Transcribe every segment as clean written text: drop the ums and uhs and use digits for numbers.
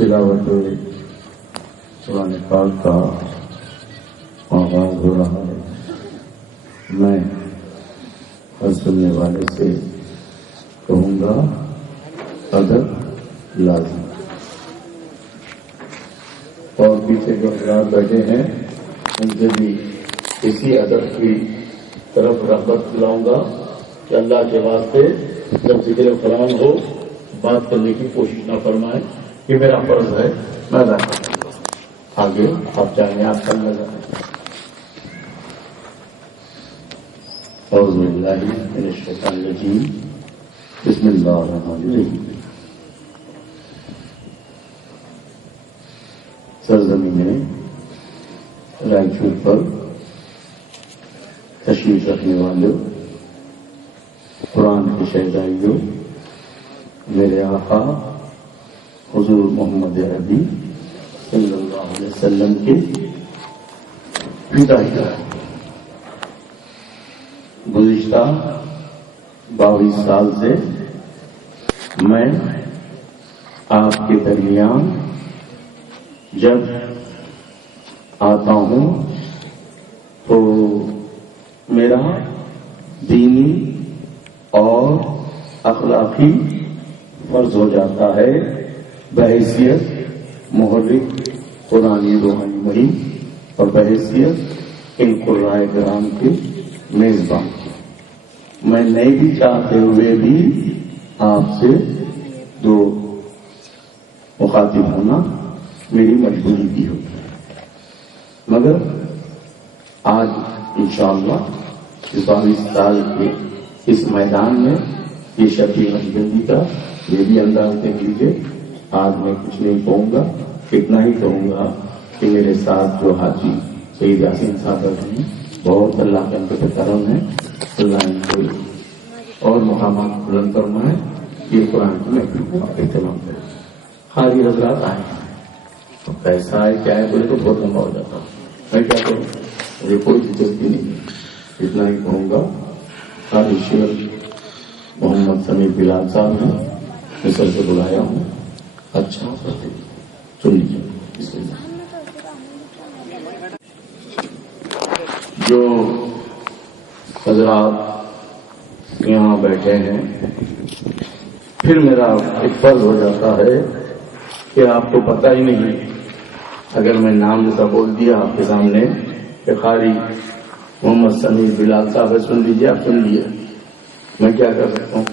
تلاوت قرآن پاک کا آغاز ہو رہا ہے. میں ہر سننے والے سے کہوں گا ادب لازم، اور پیچھے جو حضرات بیٹھے ہیں ان سے بھی اسی ادب کی طرف رغبت دلاؤں گا کہ اللہ کے واسطے جب ذکر قرآن ہو بات کرنے کی کوشش نہ فرمائیں. یہ میرا فرض ہے، میں ادا کروں گا. آگے آپ چاہیں آپ کر لگا. اعوذ باللہ من الشیطان الرجیم، بسم اللہ الرحمن الرحیم. سرزمین رائچور پر تشریف رکھنے والوں، قرآن کے شہزادیوں، میرے آقا حضور محمد عربی صلی اللہ علیہ وسلم کی فدائیہ. گزشتہ 22 سال سے میں آپ کے درمیان جب آتا ہوں تو میرا دینی اور اخلاقی فرض ہو جاتا ہے بحیثیت محرک قرآنی روحانی مہم اور بحیثیت ان قرائے کرام کے میزبان. میں نہیں بھی چاہتے ہوئے بھی آپ سے دو مخاطب ہونا میری مجبوری بھی ہوتی ہے، مگر آج انشاءاللہ 22 سال کے اس میدان میں یہ شفیع نقشبندی کا یہ بھی انداز دیکھ لیجیے. آج میں کچھ نہیں کہوں گا، اتنا ہی کہوں گا کہ میرے ساتھ جو حاجی سید یاسین صاحب ہیں بہت اللہ کے ان پہ کرم ہے. اللہ ان کو اور مقامات بلند فرمائے. یہ قرآن کی محفل کا اہتمام کرے. خالی حضرات آئے ہیں، پیسہ ہے کیا ہے بولے تو بہت لمبا ہو جاتا. میں کیا کروں، مجھے کوئی دلچسپی نہیں ہے. اتنا ہی کہوں گا. خالی شیخ محمد سمیع بلال صاحب ہیں، مصر سے بلایا ہوں. اچھا سن لیجیے. بسم اللہ. جو حضرات یہاں بیٹھے ہیں، پھر میرا ایک فرض ہو جاتا ہے کہ آپ کو پتہ ہی نہیں اگر میں نام جیسا بول دیا آپ کے سامنے کہ خالی محمد سمیع بلال صاحب سن لیجیے، آپ سن لیے، میں کیا کر سکتا ہوں.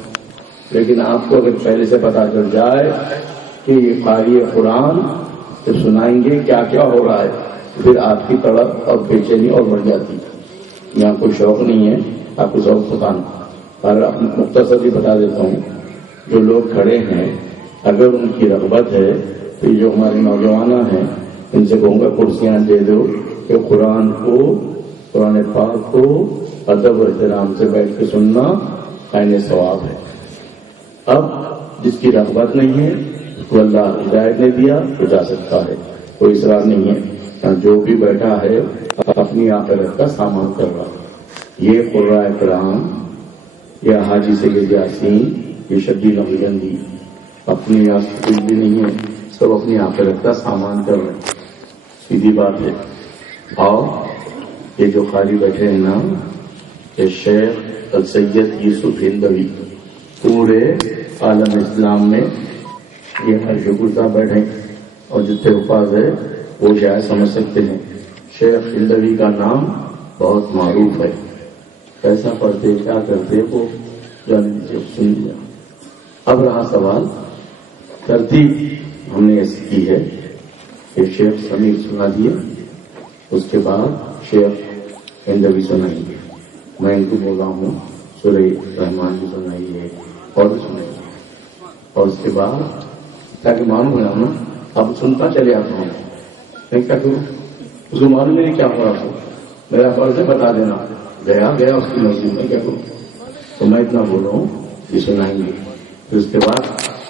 لیکن آپ کو اگر پہلے سے پتا چل جائے کہ یہ قاری قرآن جب سنائیں گے کیا کیا ہو رہا ہے، پھر آپ کی تڑپ اور بے چینی اور بڑھ جاتی ہے. یہاں کوئی شوق نہیں ہے، آپ کو شوق بتانا، اور مختصر بھی بتا دیتا ہوں. جو لوگ کھڑے ہیں اگر ان کی رغبت ہے تو جو ہمارے نوجوان ہیں ان سے کہوں گا کرسیاں دے دو کہ قرآن پاک کو ادب و احترام سے بیٹھ کے سننا عین ثواب ہے. اب جس کی رغبت نہیں ہے اس کو اللہ ہدایت نے دیا تو جا سکتا ہے، کوئی اصرار نہیں ہے. جو بھی بیٹھا ہے اپنی آخرت کا سامان کر رہا ہے. یہ قرآن کرام یا حاجی سید یاسین یہ شبیر نقشبندی اپنی آخرت بھی نہیں ہے، سب اپنی آخرت کا سامان کر رہے ہیں. سیدھی بات ہے. اور یہ جو خالی بیٹھے ہیں نا، یہ شیخ السید یوسف ہندوی پورے عالم اسلام میں یہ ہر شکر صاحب بیٹھے اور جتنے الفاظ ہے وہ شاید سمجھ سکتے ہیں. شیخ ہندوی کا نام بہت معروف ہے. کیسا پڑھتے کیا کرتے وہ جانے دیجیے، سن لیا. اب رہا سوال، ترتیب ہم نے ایسی کی ہے کہ شیخ سمیع سنا دیے، اس کے بعد شیخ ہندوی سنائیں گے. میں ان کو بولا ہوں سورہ رحمان بھی سنائیے اور بھی سنائیے، اور اس کے بعد تاکہ معلوم ہو نا اب سنتا چلے آتا ہوں. میں کیا کروں، اس کو معلوم نہیں کیا ہو رہا ہوں. میرا فرض ہے بتا دینا، گیا اس کی مسجد میں کیا کروں. تو میں اتنا بول رہا ہوں کہ سنائیں گے. پھر اس کے بعد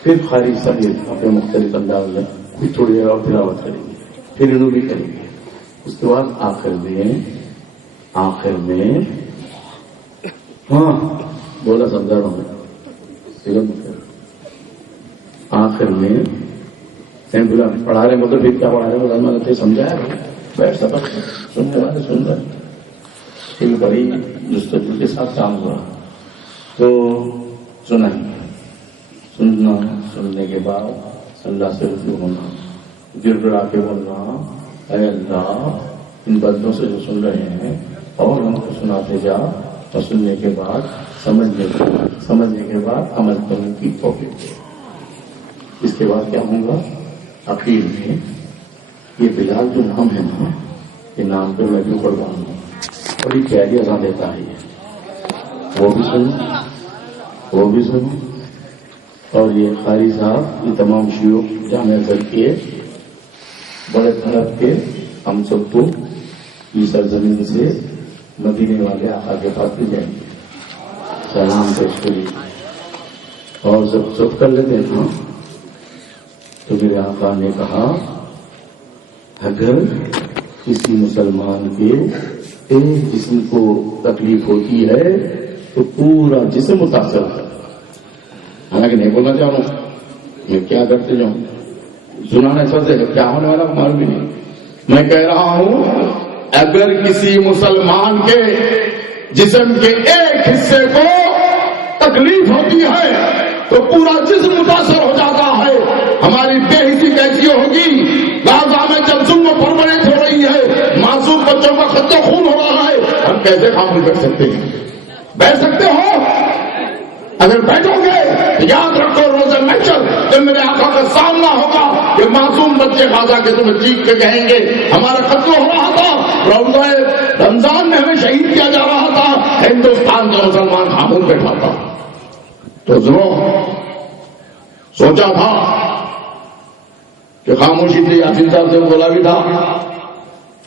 پھر خالی سبھی اپنے مختلف انداز میں پھر تھوڑی دیر اور تلاوت کریں گے، پھر انہوں بھی کریں گے. اس کے بعد آخر میں ہاں بولا سمجھا رہا ہوں. آخر میں بولا پڑھا رہے مطلب پھر کیا پڑھا رہے بولا میں نے سمجھایا بیٹھ سبق سننے والے سن رہے پھر بڑی جستجو کے ساتھ کام ہوا تو سنا سننا سننے کے بعد اللہ سے رجوع ہونا گر گڑا کے بولنا اے اللہ ان بندوں سے جو سن رہے ہیں اور ہم کو سناتے جا اور سننے کے بعد سمجھنے کے بعد عمل کرنے کی توفیق دے. اس کے بعد کیا ہوں گا عقیل میں یہ بلال جو نام ہے نا یہ نام پہ میں بھی پڑھ رہا ہوں بڑی پیاری اذان دیتا ہے یہ وہ بھی سنو اور یہ قاری صاحب یہ تمام شیوخ جامع کر کے بڑے طرف کے ہم سب کو یہ سرزمین سے مدینے والے آقا کے پاس بھی جائیں گے سلام پیش کریے اور جب سب کر لیتے ہیں تو میرے آقا نے کہا اگر کسی مسلمان کے ایک جسم کو تکلیف ہوتی ہے تو پورا جسم متاثر ہوتا ہے. حالانکہ نہیں بولنا چاہ رہا ہوں میں کیا کرتے جاؤں سنانا چاہتے کیا ہونے والا معلوم بھی نہیں. میں کہہ رہا ہوں اگر کسی مسلمان کے جسم کے ایک حصے کو تکلیف ہوتی ہے تو پورا جسم متاثر ہو جاتا ہے. ہماری بے حسی کیسی ہوگی غزہ میں جب ظلم و پرورش ہو رہی ہے معصوم بچوں کا خط و خون ہو رہا ہے ہم کیسے کام کر سکتے ہیں. بیٹھ سکتے ہو اگر بیٹھو گے یاد رکھو روز محشر جب میرے آقا کا سامنا ہوگا کہ معصوم بچے غزہ کے تمہیں چیخ کے کہیں گے ہمارا قتل ہو رہا تھا روزہ رمضان میں ہمیں شہید کیا جا رہا تھا ہندوستان کا مسلمان خاموش بیٹھا تھا. تو سوچا تھا کہ خاموشی تھی یاسین صاحب سے بولا بھی تھا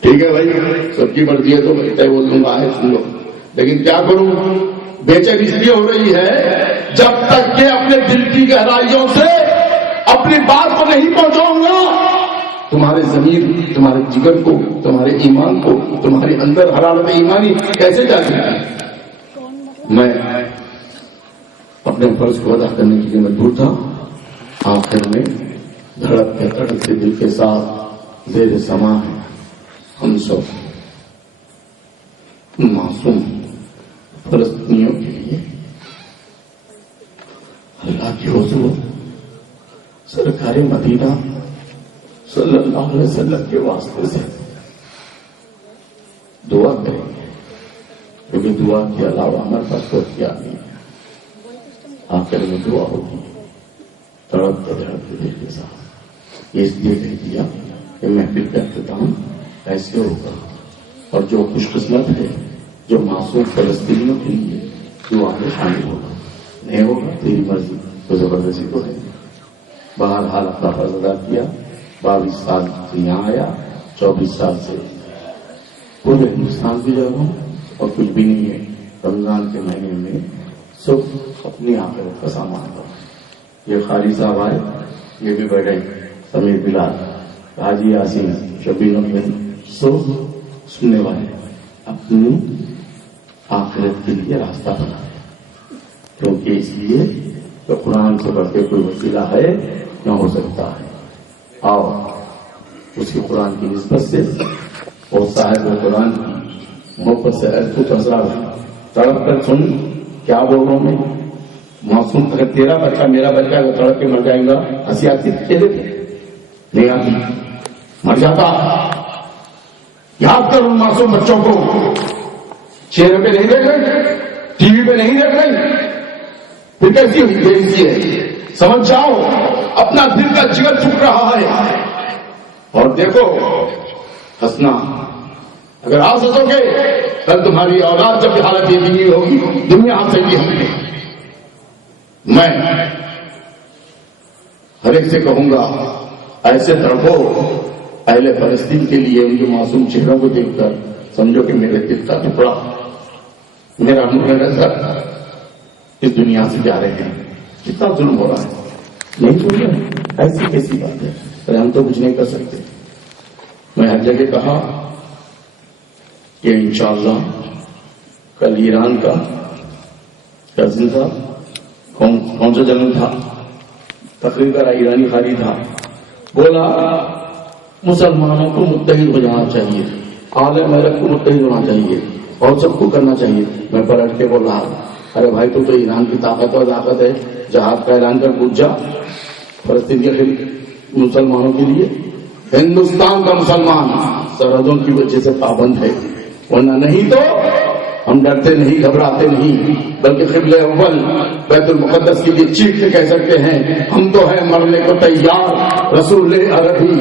ٹھیک ہے بھائی سب کی مرضی ہے تو میں طے بول دوں گا ہے سن لو لیکن کیا کروں بے چینی اس لیے ہو رہی ہے جب تک کہ اپنے دل کی گہرائیوں سے اپنی بات کو نہیں پہنچاؤں گا تمہارے ضمیر تمہارے جگر کو تمہارے ایمان کو تمہارے اندر حرارت ایمانی کیسے جا سکتی. میں اپنے فرض کو ادا کرنے کے لیے مجبور تھا. آخر میں دھڑک سے دل کے ساتھ زیر سما ہے ہم سب معصوم فلسطینیوں کے لیے اللہ کے حضور سرکار مدینہ صلی اللہ علیہ وسلم کے واسطے سے دعا کریں گے کیونکہ دعا کے علاوہ ہمارے پاس کوئی کیا نہیں ہے. آخر میں دعا ہوگی تڑپتے دل کے ساتھ یہ اس لیے کہہ دیا کہ محفل کا اختتام ایسے ہوگا اور جو خوش قسمت ہے جو معصوم فلسطینیوں کے لیے دعا میں شامل ہوگا نہیں ہوگا تیری مرضی تو زبردستی کو ہے. بہرحال اپنا فرض ادا کیا 22 سال سے یہاں آیا 24 سال سے پورے ہندوستان بھی جا رہا ہوں اور کچھ بھی نہیں ہے. رمضان کے مہینے میں سب اپنی آخرت کا سامان تھا. یہ خالی صاحب آئے یہ بھی بیٹھے سمیر بلال حاجی یاسین شبیر احمد سب سننے والے اپنی آخرت کے لیے راستہ بنا کیونکہ اس لیے تو قرآن سے بڑھ کے کوئی وسیلہ ہے نہ ہو سکتا ہے. اور اسی قرآن کی نسبت سے اور صاحب قرآن کی محبت سے کچھ اثرات تڑپ کر سن کیا بول رہا ہوں میں معصوم اگر تیرا بچہ میرا بچہ اگر تڑپ کے مر جائے گا ہنسی آتی چلے تھے نہیں آتی مر جاتا. یاد کر ان معصوم بچوں کو چہرے پہ نہیں دیکھ رہے ٹی وی پہ نہیں دیکھ رہے پھر کیسی ہوئی بےعزتی ہے. سمجھ جاؤ اپنا دل کا جگر چھپ رہا ہے اور دیکھو ہنسنا اگر آپ ہنسو گے کل تمہاری اولاد جب حالت یہ دینی ہوگی دنیا آپ سے بھی ہم نے. میں ہر ایک سے کہوں گا ایسے تڑپو اہل فلسطین کے لیے ان کے معصوم چہروں کو دیکھ کر سمجھو کہ میرے دل کا ٹکڑا میرا نظر اس دنیا سے جا رہے ہیں. کتنا ظلم ہو رہا ہے نہیں سن رہے ایسی کیسی بات ہے پر ہم تو کچھ نہیں کر سکتے. میں ہر جگہ کہا کہ انشاءاللہ کل ایران کا کزن تھا کون سا جنرل تھا تقریر کرا ایرانی خالی تھا بولا مسلمانوں کو متحد ہو جانا چاہیے، اعلی ملت کو متحد ہونا چاہیے اور سب کو کرنا چاہیے۔ میں پلٹ کے بول رہا ارے بھائی تو ایران کی طاقت اور طاقت ہے، جہاد کا اعلان کر پوچھ جا فلسطین کے مسلمانوں کے لیے۔ ہندوستان کا مسلمان سرحدوں کی وجہ سے پابند ہے، ورنہ نہیں تو ہم ڈرتے نہیں، گھبراتے نہیں، بلکہ قبلہ اول بیت المقدس کے لیے چیخ کے کہہ سکتے ہیں ہم تو ہیں مرنے کو تیار رسول عربی۔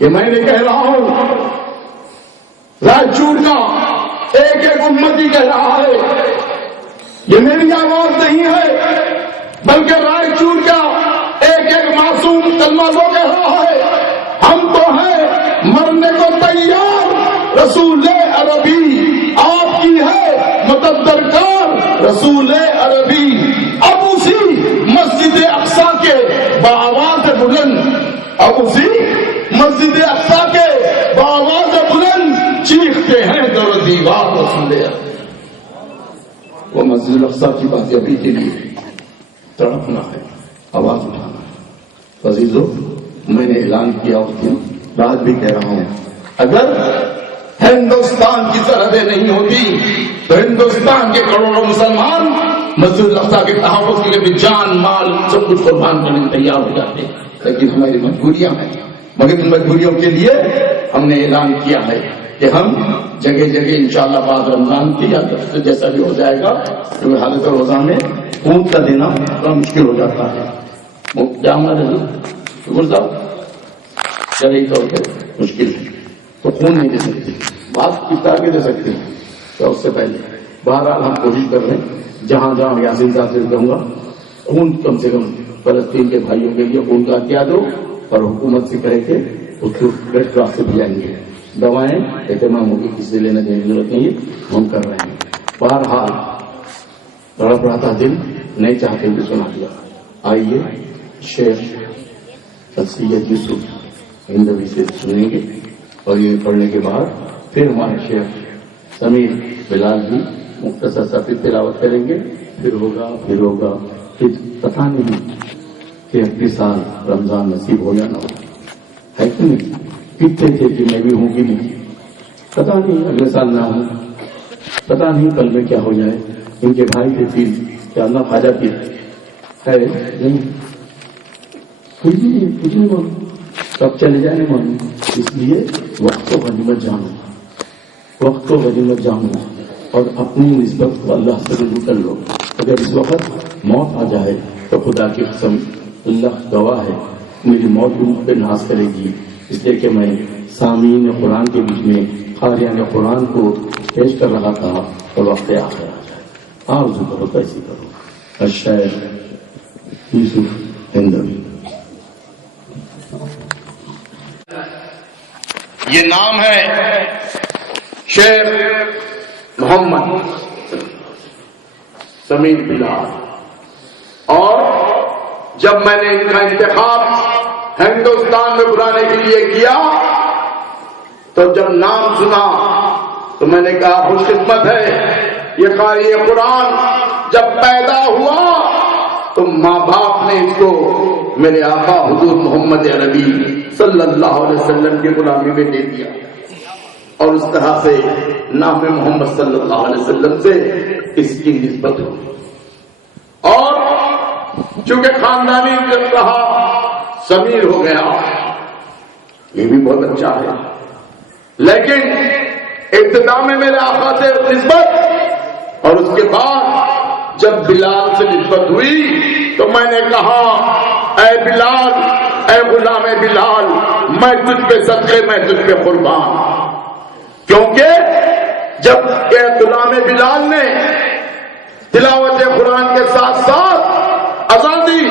یہ میں نے کہہ رہا ہوں، رائچور کا ایک ایک امتی کہہ رہا ہے، یہ میری آواز نہیں ہے بلکہ رائچور کا ایک ایک معصوم کلمہ گو کہہ رہا ہے ہم تو ہیں مرنے کو تیار رسول عربی۔ آپ کی ہے مقدر کار رسول عربی۔ اب اسی مسجد اقصی کے بآواز بلند، اب اسی مسجد اقصی کے بآواز بلند چیختے ہیں در و دیوار رسول عربی۔ وہ مسجد اقصی کی بازیابی کے لیے تڑپنا ہے، آواز اٹھانا ہے۔ عزیزو، میں نے اعلان کیا اس دن، رات بھی کہہ رہا ہوں، اگر ہندوستان کی سرحدیں نہیں ہوتی تو ہندوستان کے کروڑوں مسلمان مسجد الاقصی کے تحفظ کے لیے بھی جان مال سب کچھ قربان کرنے میں تیار ہو جاتے، لیکن ہماری مجبوریاں ہیں۔ مگر ان مجبوریوں کے لیے ہم نے اعلان کیا ہے کہ ہم جگہ جگہ انشاءاللہ بعد رمضان کی یا جیسا بھی ہو جائے گا، کیونکہ حالت روزہ میں خون کا دینا بڑا مشکل ہو جاتا ہے۔ کیا ہمارے شکر صاحب شرعی طور پہ مشکل ہے تو خون نہیں دے سکتے، بات کس طرح کے دے سکتے ہیں تو اس سے پہلے بہرحال ہم کوشش کر رہے ہیں جہاں جہاں یاسین صاحب سے کہوں گا خون کم سے کم فلسطین کے بھائیوں کے لیے خون کا کیا دو، اور حکومت سے کہے کہ اس کو ریڈ کراس سے بھی آئیں گے، دوائیں اہتمام ہوگی، کسی سے لینے دینے کی ضرورت نہیں ہے، ہم کر رہے ہیں۔ بہرحال تڑپ رہا تھا دل، نہیں چاہتے کہ سنا دیا۔ آئیے شیخ سید یوسف ہندوی سے سنیں گے اور یہ پڑھنے کے بعد پھر ہمارے شیخ سمیر بلال بھی مختصر سا پھر تلاوت کریں گے، پھر ہوگا پھر پتہ نہیں کہ اگلے سال رمضان نصیب ہو یا نہ ہو، ہے کہ نہیں؟ کتنے تھے کہ میں بھی ہوں گی نہیں، پتہ نہیں اگلے سال نہ ہوں، پتہ نہیں کل میں کیا ہو جائے۔ ان کے بھائی کے تین کیا اللہ خواجہ کی ہے نہیں، کچھ نہیں معلوم، کب چلے جائیں نہیں معلوم، اس لیے وقت کو غنیمت جانو، وقت کو غنیمت جانو اور اپنی نسبت کو اللہ سے رجوع کر لو۔ اگر اس وقت موت آ جائے تو خدا کی قسم اللہ گواہ ہے میری موت بھی مجھ پہ ناز کرے گی، اس لیے کہ میں سامعین قرآن کے بیچ میں قاریان قرآن کو پیش کر رہا تھا اور وقت آخر آ جائے۔ آرزو کرو کیسی کرو۔ الشیخ یوسف ہندوی۔ یہ نام ہے شیخ محمد سمیر بلال، اور جب میں نے ان کا انتخاب ہندوستان میں بلانے کے لیے کیا تو جب نام سنا تو میں نے کہا خوش قسمت ہے یہ قاری قرآن جب پیدا ہوا تو ماں باپ نے اس کو میرے آقا حضور محمد عربی صلی اللہ علیہ وسلم کی غلامی میں دے دیا، اور اس طرح سے نام محمد صلی اللہ علیہ وسلم سے اس کی نسبت ہوئی۔ اور چونکہ خاندانی جب کہا سمیر ہو گیا، یہ بھی بہت اچھا ہے، لیکن ابتدا میں میرے آقا سے نسبت اور اس کے بعد جب بلال سے نسبت ہوئی تو میں نے کہا اے بلال، اے غلام بلال، میں تجھ پہ صدقے، میں تجھ پہ قربان، کیونکہ جب غلام بلال نے تلاوت قرآن کے ساتھ ساتھ اذان دی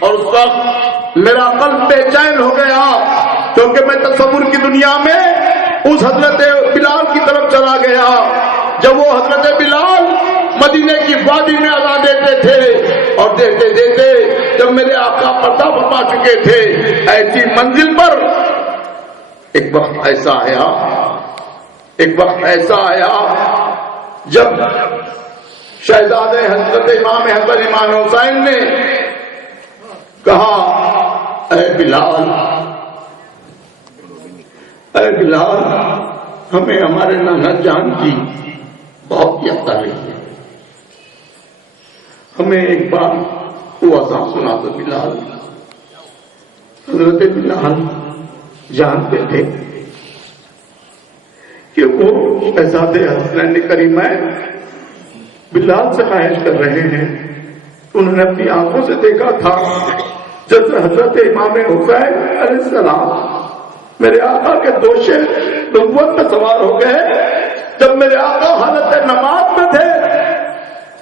اور اس وقت میرا قلب بے چین ہو گیا، کیونکہ میں تصور کی دنیا میں اس حضرت بلال کی طرف چلا گیا جب وہ حضرت بلال مدینے کی وادی میں اذان دیتے تھے، اور دیتے دیتے جب میرے آقا پردہ فرما چکے تھے، ایسی منزل پر ایک وقت ایسا آیا جب شہزادے حضرت امام حسین نے کہا اے بلال اے بلال، ہمیں ہمارے نانا جان کی بہت یاد آ رہی ہے، ہمیں ایک بار وہ عذاب سنا دو بلال۔ حضرت بلال جانتے تھے کہ وہ شہزاد حسنین کریمہ بلال سے خواہش کر رہے ہیں۔ انہوں نے اپنی آنکھوں سے دیکھا تھا جب حضرت امام حسین علیہ السلام میرے آقا کے دوشے نبوت میں سوار ہو گئے، جب میرے آقا حالت نماز میں تھے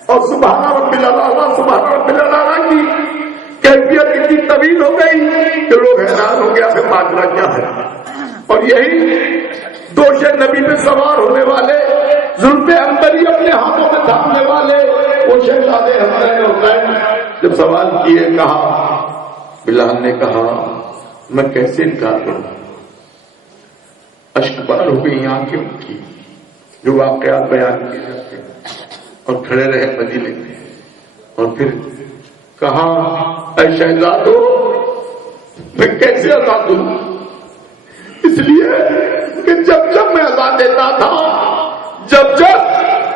اور سبحان رب الاعلی سبحان رب الاعلی کی کیفیت اتنی طویل ہو گئی کہ لوگ حیران ہو گیا کہ ماجرا کیا ہے۔ اور یہی دوش نبی میں سوار ہونے والے، زلف عنبری اپنے ہاتھوں میں تھامنے والے وہ شہزاد حسین جب سوال کیے، کہا بلال نے کہا میں کیسے انکار کروں، اشک بار ہو گئی آنکھیں کی جو واقعات بیان کیے جاتے ہیں، اور کھڑے رہے مدینے میں، اور پھر کہا اے شہزادو میں کیسے عطا دوں، اس لیے کہ جب میں عطا دیتا تھا، جب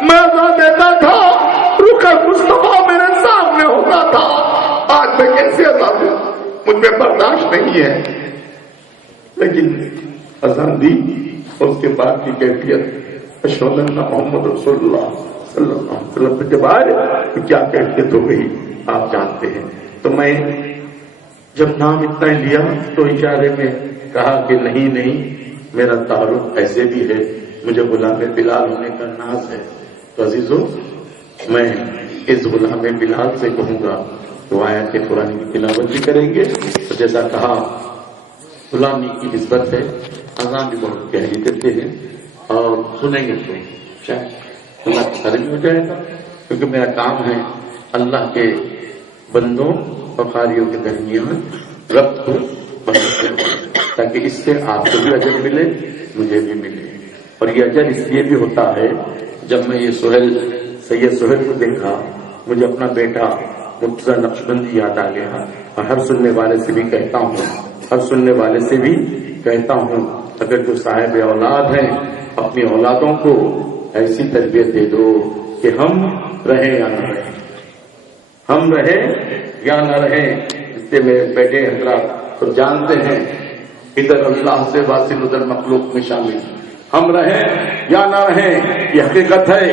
میں عطا دیتا تھا رخ مصطفیٰ میرے سامنے ہوتا تھا، آج میں کیسے عطا دوں، مجھ میں برداشت نہیں ہے۔ لیکن اذان دی اور اس کے بعد کی کیفیت اشہد ان محمد رسول اللہ صلی اللہ علیہ وسلم کے بعد کیا کیفیت ہو گئی آپ جانتے ہیں۔ تو میں جب نام اتنا ہی لیا تو اشارے میں کہا کہ نہیں میرا تعارف ایسے بھی ہے، مجھے غلام بلال ہونے کا ناز ہے۔ تو عزیزو میں اس غلام بلال سے کہوں گا تو آیات قرآن کی تلاوت بھی کریں گے، تو جیسا کہا غلامی کی نسبت ہے، اذان بھی بہت گہری کرتے ہیں اور سنیں گے تو شاید اللہ کا خرچ ہو جائے گا، کیونکہ میرا کام ہے اللہ کے بندوں اور قاریوں کے درمیان ربط کو تاکہ اس سے آپ کو بھی اجر ملے مجھے بھی ملے۔ اور یہ اجر اس لیے بھی ہوتا ہے، جب میں یہ سید سہیل کو دیکھا مجھے اپنا بیٹا مرتضی نقشبندی یاد آ گیا، اور ہر سننے والے سے بھی کہتا ہوں اگر جو صاحب اولاد ہیں اپنی اولادوں کو ایسی تربیت دے دو کہ ہم رہیں یا نہ رہیں، اس سے میرے بیٹے حضرات تو جانتے ہیں ادھر اللہ سے واصل ادھر مخلوق میں شامل، ہم رہیں یا نہ رہیں یہ حقیقت ہے۔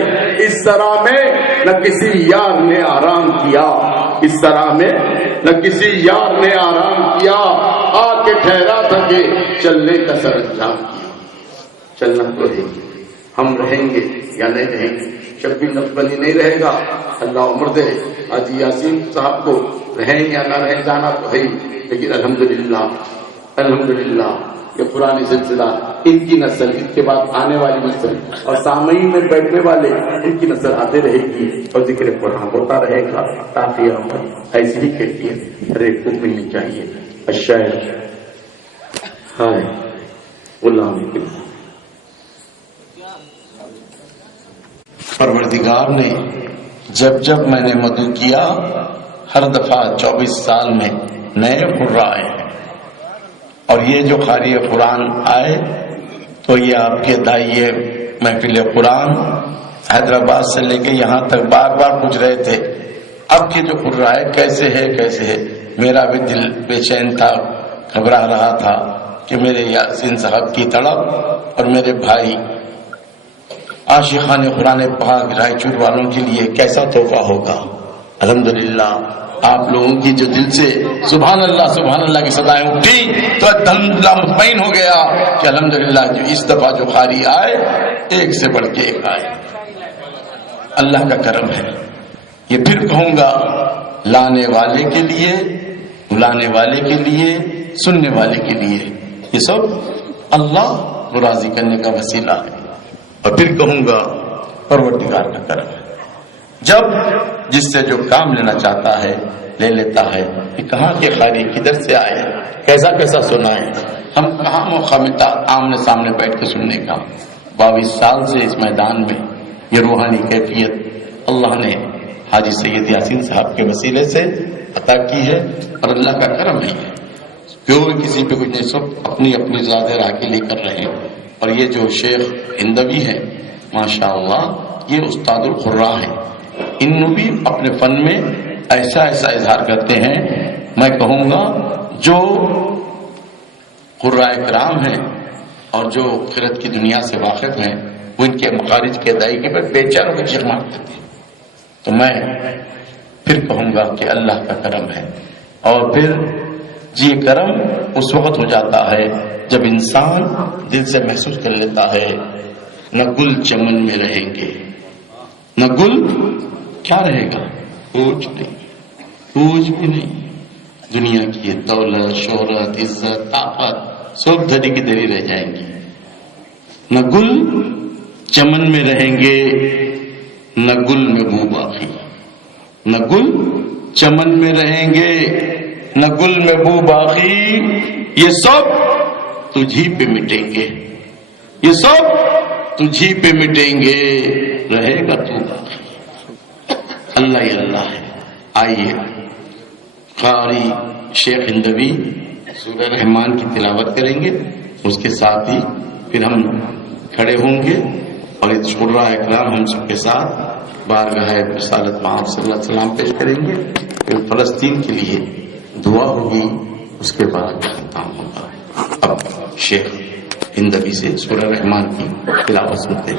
اس طرح میں نہ کسی یار نے آرام کیا، آ کے ٹھہرا تھکے چلنے کا سر انجام کیا۔ چلنا تو ہے، ہم رہیں گے یا نہیں رہیں گے، شبیر نقشبندی نہیں رہے گا، اللہ عمر دے حاجی یاسین صاحب کو رہیں یا نہ رہیں جانا تو ہے، لیکن الحمدللہ یہ پرانی سلسلہ ان کی نسل، ان کے بعد آنے والی نسل اور سامعین میں بیٹھنے والے ان کی نسل آتے رہے گی اور ذکر قرآن ہوتا رہے گا، تاکہ ہمیں ایسی ہی کیفیت ہر ایک کو ملنی چاہیے۔ الشاعر ہائے غلامی کے پروردگار نے جب میں نے مدعو کیا، ہر دفعہ 24 سال میں نئے قرآن آئے ہیں، اور یہ جو قاری قرآن آئے تو یہ آپ کے داعیے محفل قرآن حیدرآباد سے لے کے یہاں تک بار بار پوچھ رہے تھے اب کے جو قرآن کیسے ہے۔ میرا بھی دل بے چین تھا، گھبرا رہا تھا کہ میرے یاسین صاحب کی تڑپ اور میرے بھائی عاشقان قرآن پاک رائے چور والوں کے لیے کیسا تحفہ ہوگا۔ الحمدللہ آپ لوگوں کی جو دل سے سبحان اللہ کی صدائیں اٹھی تو الحمدللہ مطمئن ہو گیا کہ الحمدللہ جو اس دفعہ جو قاری آئے ایک سے بڑھ کے ایک آئے، اللہ کا کرم ہے۔ یہ پھر کہوں گا لانے والے کے لیے، بلانے والے کے لیے، سننے والے کے لیے، یہ سب اللہ کو راضی کرنے کا وسیلہ ہے۔ اور پھر کہوں گا پروردگار کا کرم ہے، جب جس سے جو کام لینا چاہتا ہے لے لیتا ہے۔ کہ کہاں کے قاری کدھر سے آئے، کیسا سنائے، ہم کہاں موقع ملتا آمنے سامنے بیٹھ کے سننے کا۔ 22 سال سے اس میدان میں یہ روحانی کیفیت اللہ نے حاجی سید یاسین صاحب کے وسیلے سے عطا کی ہے، اور اللہ کا کرم ہے کوئی کسی پہ کچھ نہیں، سب اپنی اپنی ذات راہ کے لیے کر رہے ہیں. اور یہ جو شیخ ہندوی ہے ماشاء اللہ، یہ استاد القراء ہے. ان بھی اپنے فن میں ایسا اظہار کرتے ہیں. میں کہوں گا جو قراء کرام ہیں اور جو قرأت کی دنیا سے واقف ہیں وہ ان کے مخارج کی ادائیگی پر بے چاروں کو چیخ مار دیتے ہیں. تو میں پھر کہوں گا کہ اللہ کا کرم ہے. اور پھر یہ کرم اس وقت ہو جاتا ہے جب انسان دل سے محسوس کر لیتا ہے نہ گل چمن میں رہیں گے، نہ گل کیا رہے گا، کچھ نہیں، کچھ بھی نہیں. دنیا کی دولت، شہرت، عزت، طاقت سب دھری کی دھری رہ جائیں گی. نہ گل چمن میں رہیں گے، نہ گل میں بو باقی. نہ گل چمن میں رہیں گے، نہ گل میں بو باقی. یہ سب تجھی پہ مٹیں گے، یہ سب تجھی پہ مٹیں گے، رہے گا تو باقی. اللہ ہی اللہ ہے. آئیے قاری شیخ ہندوی سورہ رحمان کی تلاوت کریں گے، اس کے ساتھ ہی پھر ہم کھڑے ہوں گے اور قراء اکرام ہم سب کے ساتھ بارگاہ رسالت محمد صلی اللہ علیہ وسلم پیش کریں گے. پھر فلسطین کے لیے دعا ہوگی، اس کے بعد ختم ہوگا. اب شیخ ہندوی سے سورہ رحمان کی تلاوت سنتے ہیں.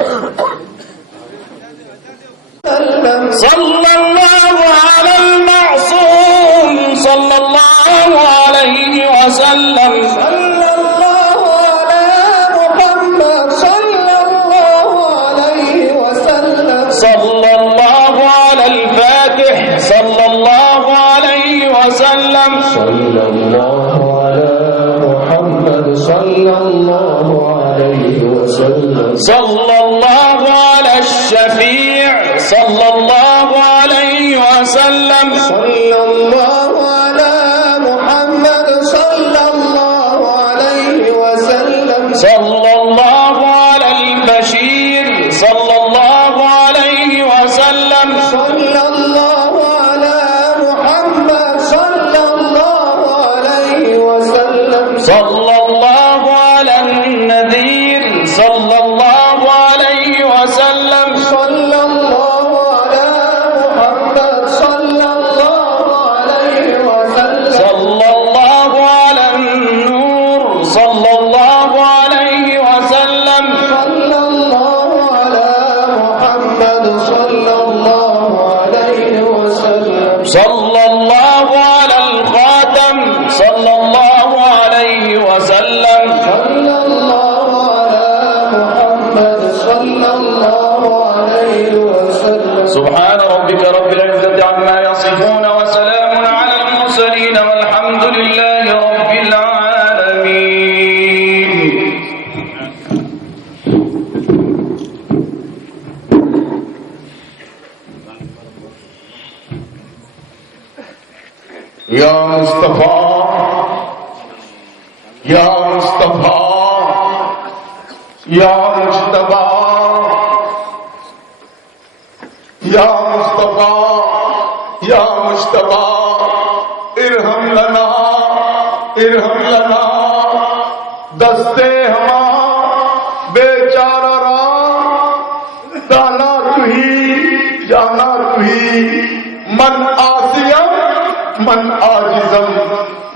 صلی اللہ علی المعصوم صلی اللہ علیہ وسلم. صلی اللہ علی محمد صلی اللہ علیہ وسلم. صلی اللہ علی الفاتح صلی اللہ علیہ وسلم. صلی اللہ علی محمد صلی اللہ علیہ وسلم. صلی اللہ علی الشفیع صلی اللہ علیہ وسلم. صلی اللہ علی محمد صلی اللہ علیہ وسلم. صلی اللہ علی البشیر صلی اللہ علیہ وسلم. صلی اللہ علی محمد صلی اللہ علیہ وسلم. صلی اللہ علی النذیر صلی اللہ علیہ وسلم. صلی اللہ علی محمد صلی اللہ علیہ وسلم. صلی اللہ علی النور صلی اللہ علیہ وسلم. صلی اللہ علی محمد صلی اللہ علیہ وسلم. صلی اللہ علی الخاتم صلی اللہ علیہ وسلم. صلی اللہ علی محمد صلی اللہ علیہ وسلم. سبحان ربك رب العزة عما يصفون وسلام على المرسلين والحمد لله رب العالمين. یا مصطفیٰ، یا مصطفیٰ، یا مجتبیٰ، یا مصطفیٰ، یا مجتبیٰ، ارحم لنا، ارحم لنا. دستے ہما بیچارہ را دانا تو ہی جانا تو ہی. من آسیم من عاجزم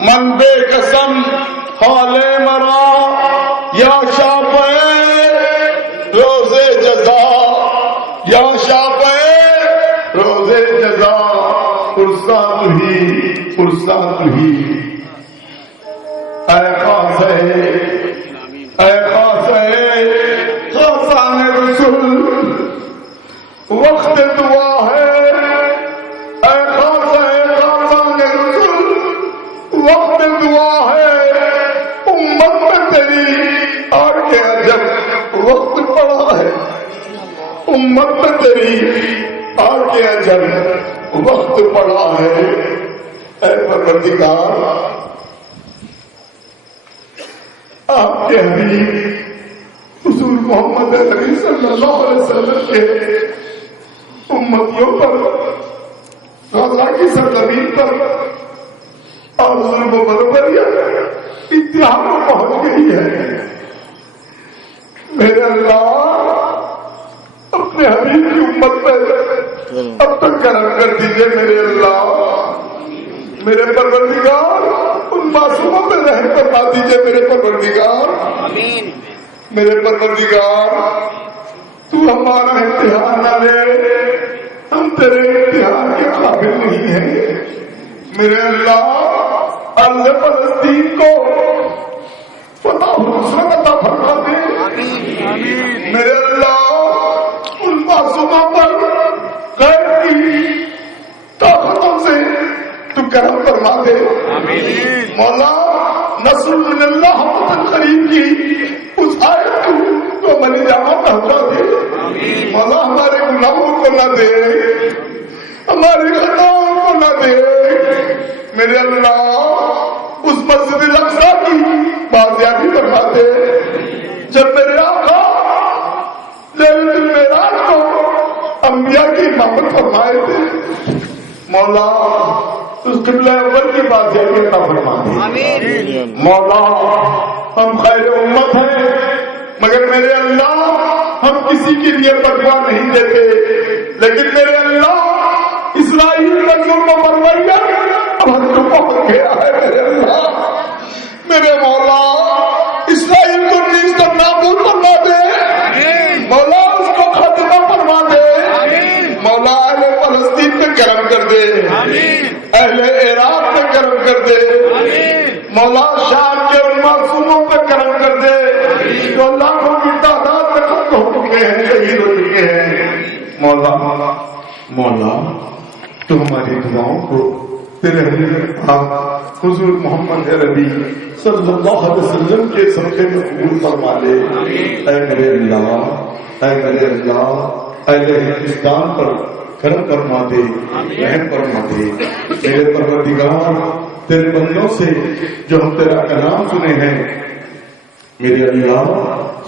من بے قسم حال مرا. یا شافع روز جزا، یا شافع روز جزا. فرصت ہی فرصت ہی. اے قاصے، اے قاصے غفران رسول، وقت دعا ہے. اے قاصے غفران رسول، وقت دعا ہے. امت میں تیری آر کے عجب وقت پڑا ہے. امت میں تیری آر کے عجب وقت پڑا ہے. اے پروردگار، آپ کے حبیب حضور محمد عربی صلی اللہ علیہ وسلم کے امتیوں پر غزہ کی سرزمین پر اور ظلم و بربریت یہاں پہنچ گئی ہے. میرے اللہ اپنے حبیب کی امت پہ اب تک کرم کر دیجئے. میرے اللہ میرے پروردگار ان معصوموں پہ رحم فرما دیجئے. میرے پروردگار میرے پروردگار تو ہمارا امتحان نہ لے, ہم تیرے امتحان کے قابل نہیں ہیں. میرے اللہ ارض فلسطین کو فتح حسن عطا فرما دے. میرے اللہ ان معصوموں پر غیر کی طاقتوں سے تو کرم فرما دے. مولا نصر من اللہ حمد قریب کی اس آیت کو عملی جامع پہنچا دے. مولا ہمارے گناہوں کو نہ دے, ہماری خطاؤں کو نہ دے. میرے اللہ اس مسجد الاقصی کی بازیابی فرما دے. جب میرے آقا لیلۃ المعراج کو انبیاء کی امامت فرمائے تھے, مولا اس قبلہ اول کی بازیابی عطا فرما دے. مولا ہم خیر امت ہیں مگر میرے اللہ ہم کسی کے لیے فتویٰ نہیں دیتے, لیکن میرے اللہ اسرائیل کا ظلم و بربریت اب ہم کو پہنچ گیا ہے. میرے اللہ میرے مولا اسرائیل کو نیز تو نابود فرما دے. مولا اس کو ختم فرما دے. مولا اہل فلسطین پہ کرم کر دے, اہل عراق پہ کرم کر دے. مولا شام کے ان معصوموں پہ کرم کر دے جو لاکھوں کی تعداد میں ختم ہو چکے ہیں, شہید ہو چکے ہیں. مولا مولا تو ہماری دعاؤں کو تیرے حضور حضور محمد عربی صلی اللہ علیہ وسلم کے صدقے میں قبول فرما لے. اے میرے اللہ اے میرے اللہ اہل ہندوستان پر کرم فرما دے, رحم فرما دے. میرے پروردگار تیرے بندوں سے جو ہم تیرا کلام سنے ہیں میرے اللہ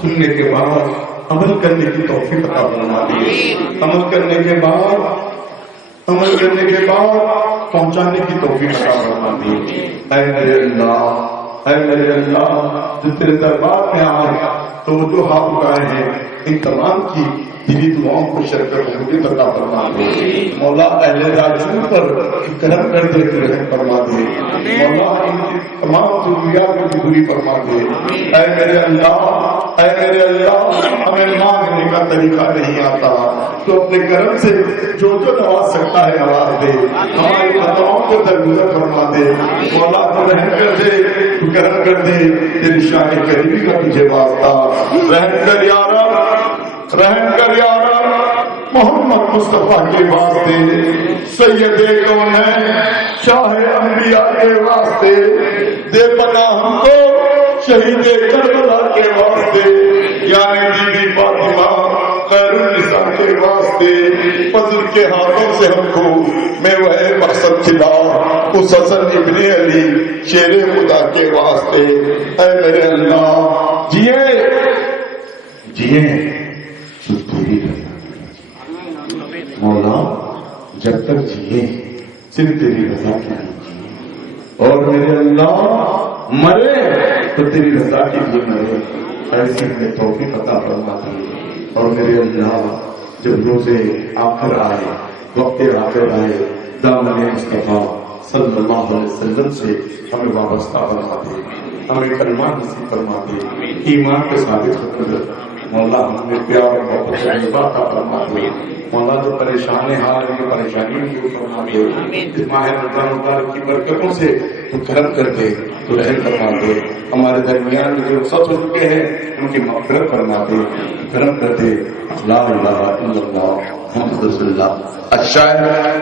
سننے کے بعد عمل کرنے کی توفیق عطا فرما دے. عمل کرنے کے بعد پہنچانے کی توفیق عطا فرما دے. اے میرے اللہ اے میرے اللہ جو تیرے دربار میں آئے تو وہ جو ہاتھ اٹھائے ہیں ان تمام کی دلی دعاؤں کو شرکت ہوگی عطا فرما دے. مولا اہل راجور پر کرم کر دے, رحم فرما دے. مولا ان کی تمام ضروریات کو پوری فرما دے. اے میرے اللہ ہمیں مانگنے کا طریقہ نہیں آتا, تو اپنے کرم سے جو نواز سکتا ہے نواز دے. ہماری خطاؤں کو درگزر فرما دے. مولا تو رحم کر دے, تو کرم کر دے. تیری شان کریمی کا تجھے واسطہ رحم کر یا رب, رحم کر یا رب. محمد مصطفیٰ کے واسطے, سید کونین شاہ انبیاء کے واسطے, دے پناہ ہم کو شہید کربلا کے واسطے, یعنی بی بی فاطمہ خیر النساء کے واسطے. فضل کے ہاتھوں سے ہم کو میں وہ مقصد کھلا اس حسن ابن علی شیر خدا کے واسطے. اے میرے اللہ جیے مولا جب تک جیے صرف تیری رضا کی, اور میرے اللہ مرے تو تیری رضا کے لیے مرے. ایسی ہمیں توفیق عطا فرما دی. اور میرے اللہ جب روزے آخر آئے, وقت آخر آئے, دامن مصطفیٰ صلی اللہ علیہ وسلم سے ہمیں وابستہ فرما دے, ہمیں کلمہ نصیب فرما دے, ایمان کے ثابت کر. مولا ہمیں پیار اور محبت سے عطا فرما دے. مولا جو پریشان حال ہے پریشانیوں کو فرما دے. اس ماہ رمضان کی برکتوں سے تو کرم کر دے, تو رحم فرما دے. ہمارے درمیان میں جو سچ ہو چکے ہیں ان کی مغفرت فرما دے, کرم کر دے. لا الہ الا اللہ محمد رسول اللہ. اچھا ہے